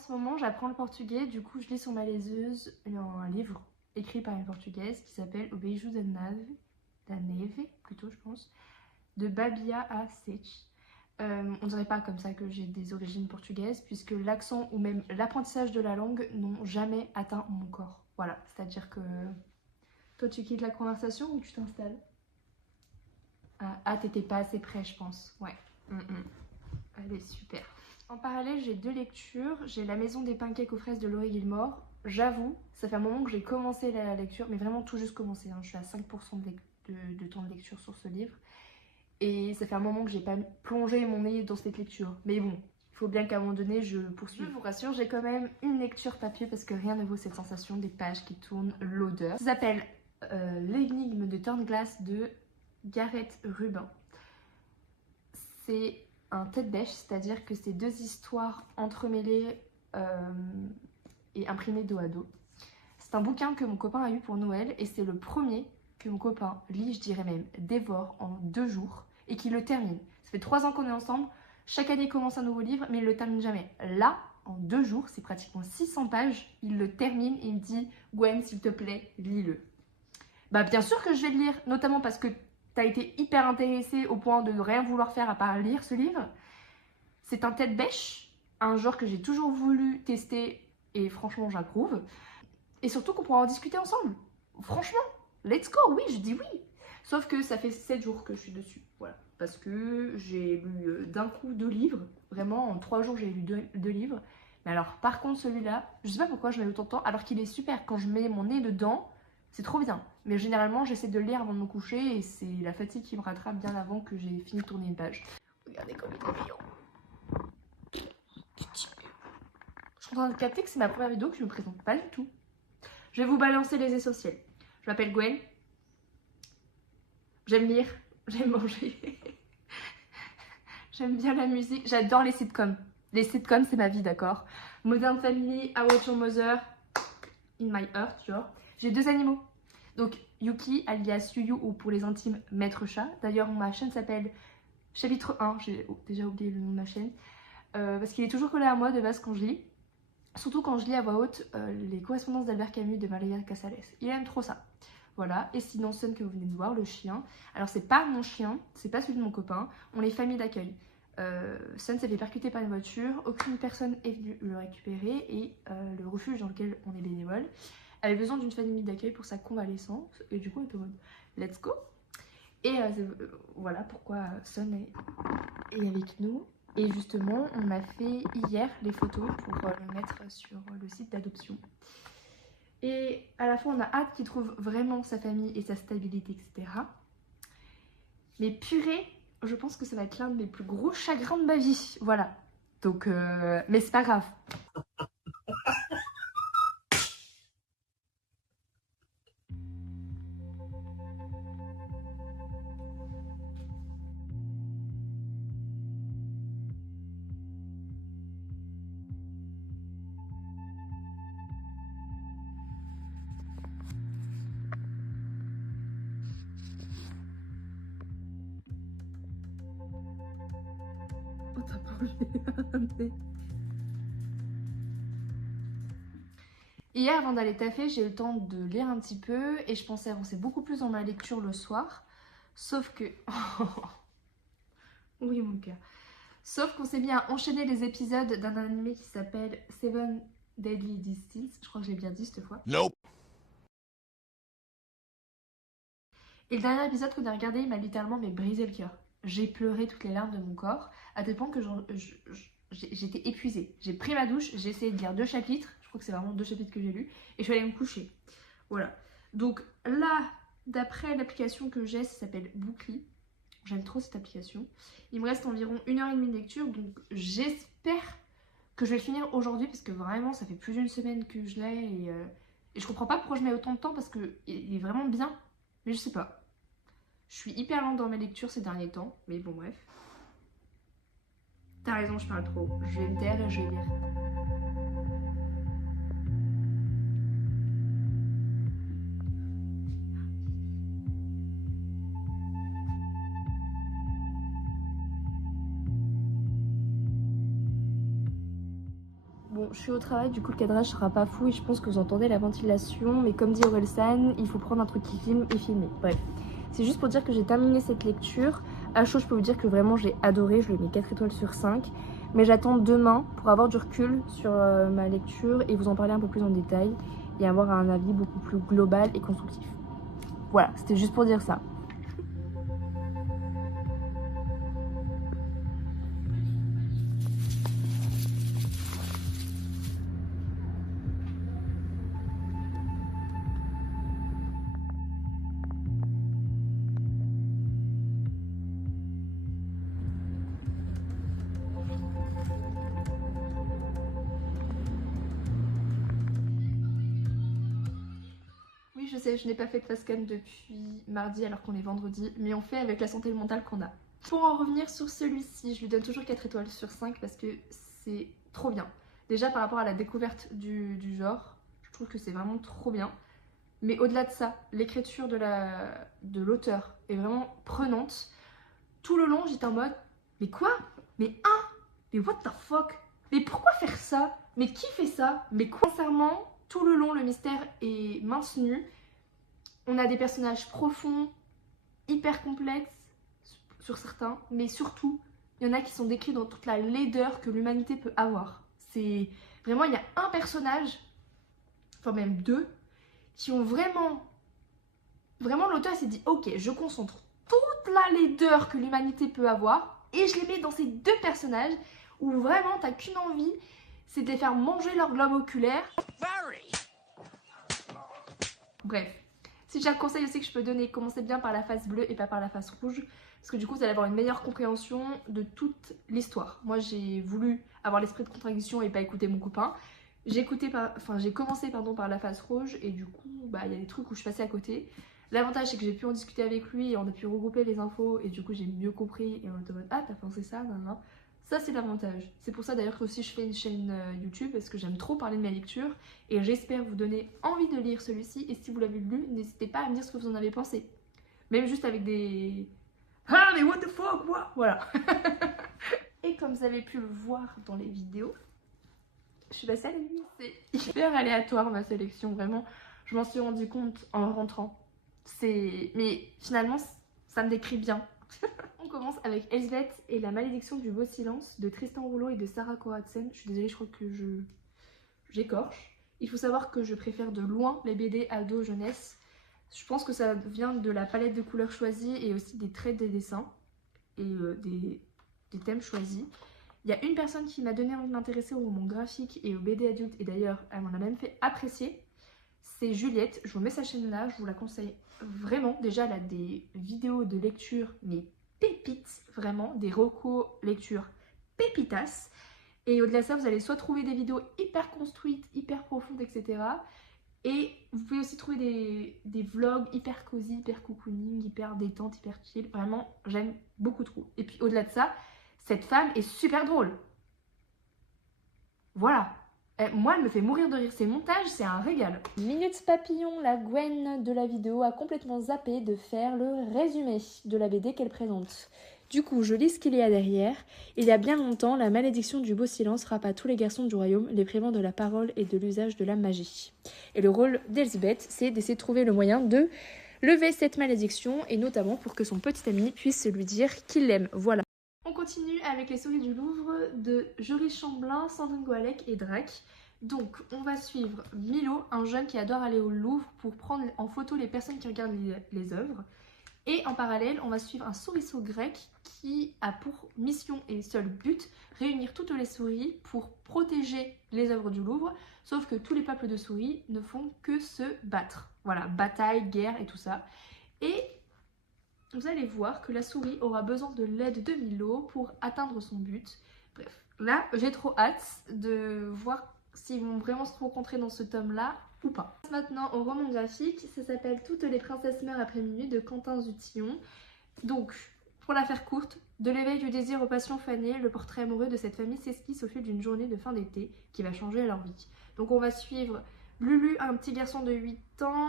ce moment, j'apprends le portugais, du coup je lis sur ma liseuse un livre écrit par une portugaise qui s'appelle O Beijo da Neve, plutôt je pense, de Babia A. Sech. On dirait pas comme ça que j'ai des origines portugaises, puisque l'accent ou même l'apprentissage de la langue n'ont jamais atteint mon corps. Voilà, c'est-à-dire que toi tu quittes la conversation ou tu t'installes? Ah, t'étais pas assez près, je pense. Ouais. Allez, super. En parallèle, j'ai 2 lectures. J'ai La Maison des pancakes aux fraises de Laurie Gilmore. J'avoue, ça fait un moment que j'ai commencé la lecture, mais vraiment tout juste commencé, hein. Je suis à 5% de temps de lecture sur ce livre. Et ça fait un moment que j'ai pas plongé mon nez dans cette lecture. Mais bon, il faut bien qu'à un moment donné, je poursuive. Je vous rassure, j'ai quand même une lecture papier parce que rien ne vaut cette sensation des pages qui tournent, l'odeur. Ça s'appelle L'énigme de Turnglass de Gareth Rubin. C'est un tête-bêche, c'est-à-dire que c'est 2 histoires entremêlées et imprimées dos à dos. C'est un bouquin que mon copain a eu pour Noël et c'est le premier que mon copain lit, je dirais même, dévore en 2 jours et qui le termine. Ça fait 3 ans qu'on est ensemble, chaque année il commence un nouveau livre mais il le termine jamais. Là, en 2 jours, c'est pratiquement 600 pages, il le termine et il me dit « Gwen, s'il te plaît, lis-le ». Bah bien sûr que je vais le lire, notamment parce que t'as été hyper intéressée au point de ne rien vouloir faire à part lire ce livre. C'est un tête-bêche, un genre que j'ai toujours voulu tester et franchement j'approuve. Et surtout qu'on pourra en discuter ensemble. Franchement, let's go, oui, je dis oui. Sauf que ça fait 7 jours que je suis dessus, voilà. Parce que j'ai lu d'un coup 2 livres. Vraiment, en 3 jours, j'ai lu 2 livres. Mais alors, par contre, celui-là, je sais pas pourquoi je mets autant de temps, alors qu'il est super. Quand je mets mon nez dedans, c'est trop bien. Mais généralement, j'essaie de le lire avant de me coucher et c'est la fatigue qui me rattrape bien avant que j'ai fini de tourner une page. Regardez comme il est mignon. Je suis en train de capter que c'est ma première vidéo que je me présente pas du tout. Je vais vous balancer les essentiels. Je m'appelle Gwen. J'aime lire, j'aime manger. J'aime bien la musique, j'adore les sitcoms. Les sitcoms, c'est ma vie, d'accord? Modern Family, How I Met Your Mother, In My Heart, genre. J'ai 2 animaux. Donc, Yuki, alias Yuyu, ou pour les intimes, Maître Chat. D'ailleurs, ma chaîne s'appelle Chapitre 1, j'ai déjà oublié le nom de ma chaîne. Parce qu'il est toujours collé à moi de base quand je lis. Surtout quand je lis à voix haute les correspondances d'Albert Camus de Maria Casales. Il aime trop ça. Voilà, et sinon Sun que vous venez de voir, le chien. Alors c'est pas mon chien, c'est pas celui de mon copain, on est famille d'accueil. Sun s'est fait percuter par une voiture, aucune personne est venue le récupérer et le refuge dans lequel on est bénévole avait besoin d'une famille d'accueil pour sa convalescence et du coup on est en mode let's go. Et voilà pourquoi Sun est avec nous. Et justement, on a fait hier les photos pour le mettre sur le site d'adoption. Et à la fois, on a hâte qu'il trouve vraiment sa famille et sa stabilité, etc. Mais purée, je pense que ça va être l'un de mes plus gros chagrins de ma vie. Voilà. Donc, mais c'est pas grave. Oh, t'as pas envie. Hier, avant d'aller taffer, j'ai eu le temps de lire un petit peu et je pensais avancer beaucoup plus dans ma lecture le soir. Sauf que... oui, mon cœur. Sauf qu'on s'est mis à enchaîner les épisodes d'un animé qui s'appelle Seven Deadly Distance. Je crois que j'ai bien dit cette fois. Nope. Et le dernier épisode qu'on a regardé, il m'a littéralement brisé le cœur. J'ai pleuré toutes les larmes de mon corps, à tel point que j'étais épuisée. J'ai pris ma douche, j'ai essayé de lire 2 chapitres, je crois que c'est vraiment 2 chapitres que j'ai lus, et je suis allée me coucher. Voilà. Donc là, d'après l'application que j'ai, ça s'appelle Bookly. J'aime trop cette application. Il me reste environ 1h30 de lecture, donc j'espère que je vais le finir aujourd'hui, parce que vraiment, ça fait plus d'une semaine que je l'ai, et je comprends pas pourquoi je mets autant de temps, parce qu'il est vraiment bien, mais je sais pas. Je suis hyper lente dans mes lectures ces derniers temps, mais bon bref. T'as raison, je parle trop. Je vais me taire et je vais lire. Bon, je suis au travail, du coup le cadrage sera pas fou et je pense que vous entendez la ventilation, mais comme dit Orelsan, il faut prendre un truc qui filme et filmer. Bref, c'est juste pour dire que j'ai terminé cette lecture. À chaud, je peux vous dire que vraiment j'ai adoré, je lui mets 4 étoiles sur 5. Mais j'attends demain pour avoir du recul sur ma lecture et vous en parler un peu plus en détail et avoir un avis beaucoup plus global et constructif. Voilà, c'était juste pour dire ça. Oui, je sais, je n'ai pas fait de face cam depuis mardi alors qu'on est vendredi, mais on fait avec la santé mentale qu'on a. Pour en revenir sur celui-ci, je lui donne toujours 4 étoiles sur 5 parce que c'est trop bien. Déjà par rapport à la découverte du genre, je trouve que c'est vraiment trop bien. Mais au-delà de ça, l'écriture de l'auteur est vraiment prenante. Tout le long, j'étais en mode, mais quoi? Mais what the fuck? Mais pourquoi faire ça? Mais qui fait ça? Mais quoi? Sincèrement, tout le long, le mystère est maintenu. On a des personnages profonds, hyper complexes sur certains, mais surtout, il y en a qui sont décrits dans toute la laideur que l'humanité peut avoir. C'est vraiment, il y a un personnage, enfin même deux, qui ont vraiment l'auteur s'est dit, ok, je concentre toute la laideur que l'humanité peut avoir et je les mets dans ces deux personnages où vraiment t'as qu'une envie, c'est de les faire manger leur globe oculaire. Bref, si j'ai un conseil aussi que je peux donner, commencez bien par la face bleue et pas par la face rouge, parce que du coup vous allez avoir une meilleure compréhension de toute l'histoire. Moi j'ai voulu avoir l'esprit de contradiction et pas écouter mon copain. J'ai commencé par la face rouge et du coup bah il y a des trucs où je passais à côté. L'avantage c'est que j'ai pu en discuter avec lui et on a pu regrouper les infos et du coup j'ai mieux compris et on était en mode ah t'as pensé ça, non non. Ça c'est l'avantage. C'est pour ça d'ailleurs que aussi je fais une chaîne YouTube parce que j'aime trop parler de mes lectures et j'espère vous donner envie de lire celui-ci et si vous l'avez lu, n'hésitez pas à me dire ce que vous en avez pensé. Même juste avec des... Ah mais what the fuck, what? Voilà. Et comme vous avez pu le voir dans les vidéos, je suis passée à la nuit. C'est hyper aléatoire ma sélection, vraiment. Je m'en suis rendu compte en rentrant. Mais finalement, ça me décrit bien. On commence avec Elsbeth et la malédiction du beau silence de Tristan Rouleau et de Sarah Koratsen. Je suis désolée, je crois que j'écorche. Il faut savoir que je préfère de loin les BD ado jeunesse. Je pense que ça vient de la palette de couleurs choisie et aussi des traits des dessins et des thèmes choisis. Il y a une personne qui m'a donné envie de m'intéresser au roman graphique et au BD adulte et d'ailleurs elle m'en a même fait apprécier. C'est Juliette, je vous mets sa chaîne là, je vous la conseille vraiment. Déjà elle a des vidéos de lecture mais pépites, vraiment, des recos lecture pépitas. Et au-delà de ça, vous allez soit trouver des vidéos hyper construites, hyper profondes, etc. Et vous pouvez aussi trouver des vlogs hyper cosy, hyper cocooning, hyper détente, hyper chill. Vraiment, j'aime beaucoup trop. Et puis au-delà de ça, cette femme est super drôle. Voilà. Moi, elle me fait mourir de rire. Ses montages, c'est un régal. Minute Papillon, la Gwen de la vidéo, a complètement zappé de faire le résumé de la BD qu'elle présente. Du coup, je lis ce qu'il y a derrière. Il y a bien longtemps, la malédiction du beau silence frappa tous les garçons du royaume, les privant de la parole et de l'usage de la magie. Et le rôle d'Elsbeth, c'est d'essayer de trouver le moyen de lever cette malédiction, et notamment pour que son petit ami puisse lui dire qu'il l'aime. Voilà. On continue avec les souris du Louvre de Joris Chamblin, Sandrine Goalec et Drac. Donc, on va suivre Milo, un jeune qui adore aller au Louvre pour prendre en photo les personnes qui regardent les œuvres. Et en parallèle, on va suivre un souriceau grec qui a pour mission et seul but réunir toutes les souris pour protéger les œuvres du Louvre. Sauf que tous les peuples de souris ne font que se battre. Voilà, bataille, guerre et tout ça. Et vous allez voir que la souris aura besoin de l'aide de Milo pour atteindre son but. Bref, là, j'ai trop hâte de voir s'ils vont vraiment se rencontrer dans ce tome-là ou pas. Maintenant au roman graphique, ça s'appelle Toutes les princesses meurent après minuit de Quentin Zutillon. Donc, pour la faire courte, de l'éveil du désir aux passions fanées, le portrait amoureux de cette famille s'esquisse au fil d'une journée de fin d'été qui va changer leur vie. Donc on va suivre Lulu, un petit garçon de 8 ans,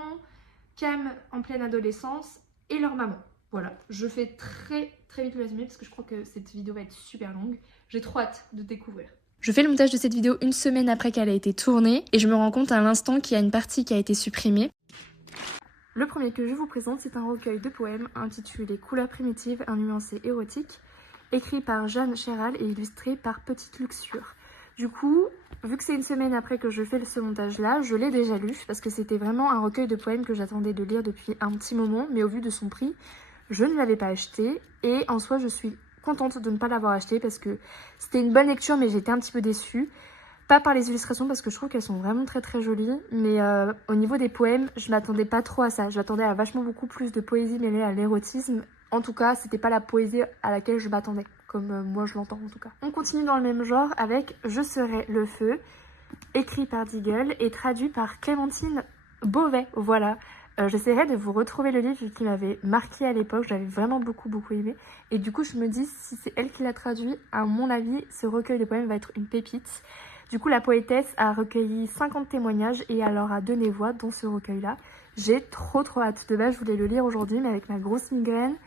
Cam en pleine adolescence et leur maman. Voilà, je fais très vite le résumé parce que je crois que cette vidéo va être super longue. J'ai trop hâte de découvrir. Je fais le montage de cette vidéo une semaine après qu'elle a été tournée et je me rends compte à l'instant qu'il y a une partie qui a été supprimée. Le premier que je vous présente, c'est un recueil de poèmes intitulé Couleurs primitives, un nuancé érotique, écrit par Jeanne Chéral et illustré par Petite Luxure. Du coup, vu que c'est une semaine après que je fais ce montage-là, je l'ai déjà lu parce que c'était vraiment un recueil de poèmes que j'attendais de lire depuis un petit moment, mais au vu de son prix, je ne l'avais pas acheté et en soi, je suis contente de ne pas l'avoir acheté parce que c'était une bonne lecture, mais j'étais un petit peu déçue. Pas par les illustrations parce que je trouve qu'elles sont vraiment très très jolies, mais au niveau des poèmes, je m'attendais pas trop à ça. Je m'attendais à vachement beaucoup plus de poésie mêlée à l'érotisme. En tout cas, c'était pas la poésie à laquelle je m'attendais, comme moi je l'entends en tout cas. On continue dans le même genre avec Je serai le feu, écrit par Deagle et traduit par Clémentine Beauvais. Voilà. J'essaierai de vous retrouver le livre qui m'avait marqué à l'époque, j'avais vraiment beaucoup aimé. Et du coup, je me dis, si c'est elle qui l'a traduit, à mon avis, ce recueil de poèmes va être une pépite. Du coup, la poétesse a recueilli 50 témoignages et elle leur a donné voix dans ce recueil-là. J'ai trop hâte. De base, je voulais le lire aujourd'hui, mais avec ma grosse migraine,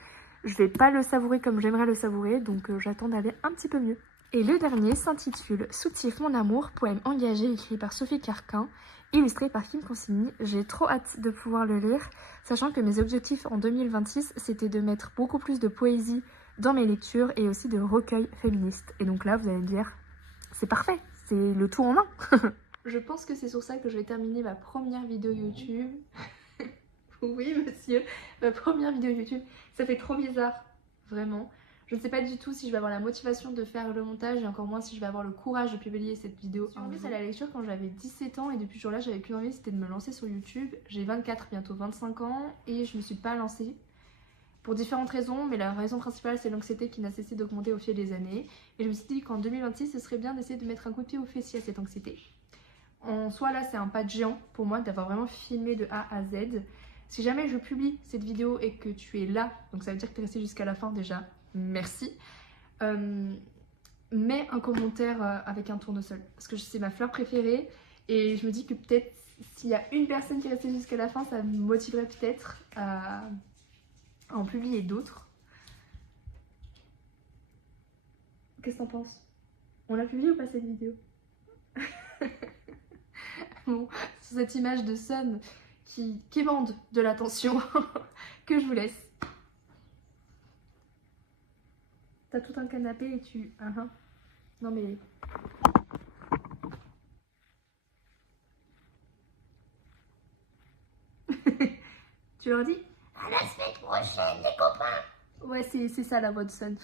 je vais pas le savourer comme j'aimerais le savourer, donc j'attends d'aller un petit peu mieux. Et le dernier s'intitule Soutif mon amour, poème engagé écrit par Sophie Carquin, illustré par Kim Consigny. J'ai trop hâte de pouvoir le lire, sachant que mes objectifs en 2026, c'était de mettre beaucoup plus de poésie dans mes lectures et aussi de recueils féministes. Et donc là, vous allez me dire, c'est parfait, c'est le tout en un. Je pense que c'est sur ça que je vais terminer ma première vidéo YouTube. Oui, monsieur, ma première vidéo YouTube. Ça fait trop bizarre, vraiment. Je ne sais pas du tout si je vais avoir la motivation de faire le montage et encore moins si je vais avoir le courage de publier cette vidéo. J'ai remis à la lecture quand j'avais 17 ans et depuis ce jour-là, j'avais qu'une envie, c'était de me lancer sur YouTube. J'ai 24, bientôt 25 ans et je me suis pas lancée pour différentes raisons, mais la raison principale, c'est l'anxiété qui n'a cessé d'augmenter au fil des années. Et je me suis dit qu'en 2026, ce serait bien d'essayer de mettre un coup de pied au fessier à cette anxiété. En soi, là, c'est un pas de géant pour moi d'avoir vraiment filmé de A à Z. Si jamais je publie cette vidéo et que tu es là, donc ça veut dire que tu es resté jusqu'à la fin déjà, merci. Mets un commentaire avec un tournesol, parce que c'est ma fleur préférée et je me dis que peut-être s'il y a une personne qui est restée jusqu'à la fin, ça me motiverait peut-être à en publier d'autres. Qu'est-ce que t'en penses? On l'a publié ou pas cette vidéo? Bon, sur cette image de Sun qui quémande de l'attention que je vous laisse. T'as tout un canapé et tu... Non mais... Tu leur dis à la semaine prochaine les copains. Ouais, c'est ça la voix de Sun.